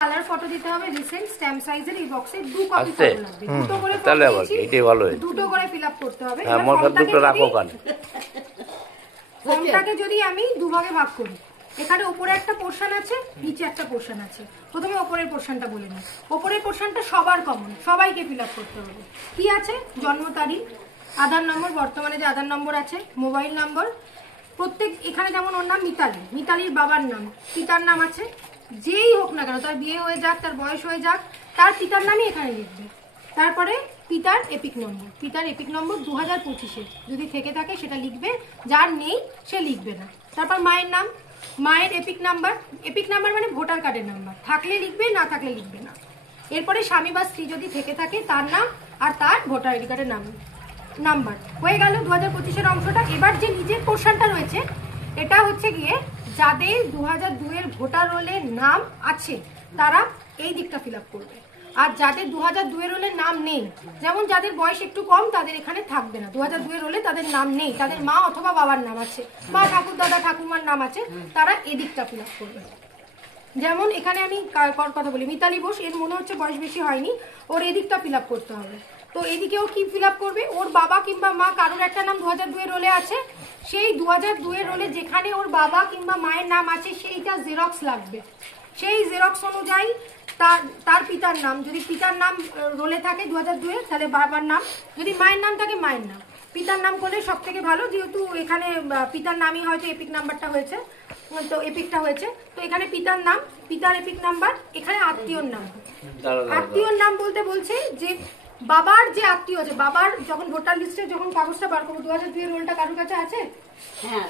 colour photo দিতে হবে recent stamp সাইজের এই বক্সে 2 কপি ফটো লাগবে দুটো করে তাহলে আবার এটাই ভালো হয় দুটো করে ফিলআপ করতে হবে আমার কাছে দুটো রাখো কান ফর্মটাকে যদি আমি দুভাগে ভাগ করি এখানে উপরে একটা পোরশন আছে নিচে একটা পোরশন আছে প্রথমে উপরের পোরশনটা বলে নিই উপরের পোরশনটা সবার কমন সবাইকে ফিলআপ করতে হবে কি আছে জন্ম তারিখ আধার নম্বর বর্তমানে যে আধার নম্বর আছে মোবাইল নম্বর প্রত্যেক এখানে যেমন ওর নাম মিতালি মিতালির বাবার নাম পিতার নাম আছে যেই হোক না কেন তার বিয়ে হয়ে যাক তার বয়স হয়ে যাক তার পিতার নামই এখানে লিখবে তারপরে পিতার এপিক নম্বর 2025-এ যদি থেকে থাকে সেটা লিখবে যার নেই সে লিখবে না তারপর মায়ের নাম মায়ের এপিক নাম্বার মানে ভোটার কার্ডের নাম্বার থাকলে লিখবে না থাকলে লিখবে না এরপরে স্বামী বা স্ত্রী যদি থেকে থাকে তার নাম আর তার ভোটার আইডি কার্ডের নাম্বার হয়ে গেল 2025-এর অংশটা এবার যে নিজের পোরশনটা রয়েছে এটা হচ্ছে গিয়ে যাদের 2002-এর ভোটার রোলের নাম আছে তারা এই দিকটা ফিল আপ করবে আর যাদের 2002-এর রোলের নাম নেই যেমন যাদের বয়স একটু কম তাদের এখানে থাকবে না 2002-এর রোলে তাদের নাম নেই তাদের মা অথবা বাবার নাম আছে বা ঠাকুর দাদা ঠাকুমার নাম আছে তারা এই দিকটা ফিল আপ করবে যেমন এখানে আমি কথা বলি মিতালি বোস এর মনে হচ্ছে বয়স বেশি হয়নি ওর এদিকটা ফিল আপ করতে হবে তো এদিকেও কি ফিল আপ করবে ওর বাবা কিংবা মা কারোর একটা নাম 2002-এর রোলে আছে সেই 2002-এর রোলে যেখানে ওর বাবা কিংবা মায়ের নাম আছে সেইটা জেরক্স লাগবে সেই জেরক্স অনুযায়ী তার পিতার নাম যদি পিতার নাম রোলে থাকে 2002-এ তাহলে বাবার নাম যদি মায়ের নাম থাকে মায়ের নাম পিতার নাম করলে সব থেকে ভালো যেহেতু এখানে পিতার নামই হয়তো এপিক নাম্বারটা হয়েছে তো এপিকটা হয়েছে তো এখানে পিতার নাম পিতার এপিক নাম্বার এখানে আত্মীয়র নাম বলতে বলছে যে বাবার যে আত্মীয় আছে বাবার যখন ভোটার লিস্টে যখন কাগজটা বার করবো 2002-এর রোলটা কারোর কাছে আছে হ্যাঁ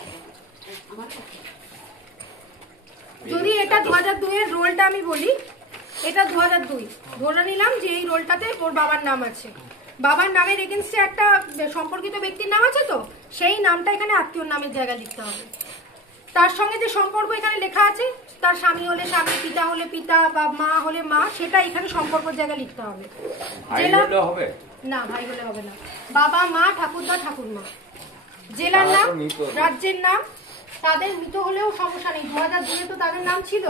যদি এটা 2002-এর রোলটা আমি বলি এটা 2002 ধরে নিলাম যে এই রোলটাতে ওর বাবার নাম আছে বাবার নামের এগেইনস্টে একটা সম্পর্কিত ব্যক্তির নাম আছে তো সেই নামটা এখানে আত্মীয়র নামের জায়গায় লিখতে হবে তার সঙ্গে যে সম্পর্ক এখানে লেখা আছে তার স্বামী হলে স্বামী পিতা হলে পিতা বা মা হলে মা সেটা এখানে সম্পর্কের জায়গায় লিখতে হবে না ভাই হলে হবে না বাবা মা ঠাকুরদা ঠাকুরমা জেলার নাম রাজ্যের নাম তাদের মৃত হলেও সমস্যা নেই 2002-এ তো তাদের নাম ছিল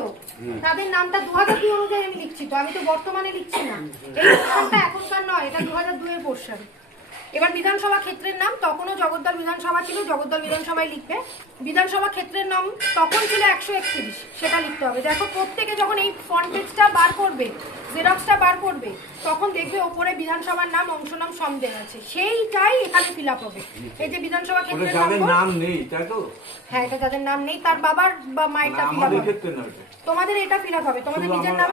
তাদের নামটা 2002 অনুযায়ী আমি লিখছি তো আমি তো বর্তমানে লিখছি না এই পোরশনটা এখনকার নয় এটা 2002-এর পোরশন এবার বিধানসভা ক্ষেত্রের নাম তখনও জগদ্দল বিধানসভা ছিল জগদ্দল বিধানসভায় লিখবে বিধানসভা ক্ষেত্রের নাম তখন ছিল 131 সেটা লিখতে হবে দেখো প্রত্যেকে যখন এই ফন্ট পেজটা বার করবে জেরক্সটা বার করবে তখন দেখবে ওপরে বিধানসভার নাম অংশ নাম সন্দেহ আছে সেইটাই এখানে ফিল আপ হবে এই যে বিধানসভা ক্ষেত্রের নাম নেই তাই তো হ্যাঁ এটা যাদের নাম নেই তার বাবার বা মায়েরটা ফিল আপ হবে তোমাদের এটা ফিল আপ হবে তোমাদের নিজের নাম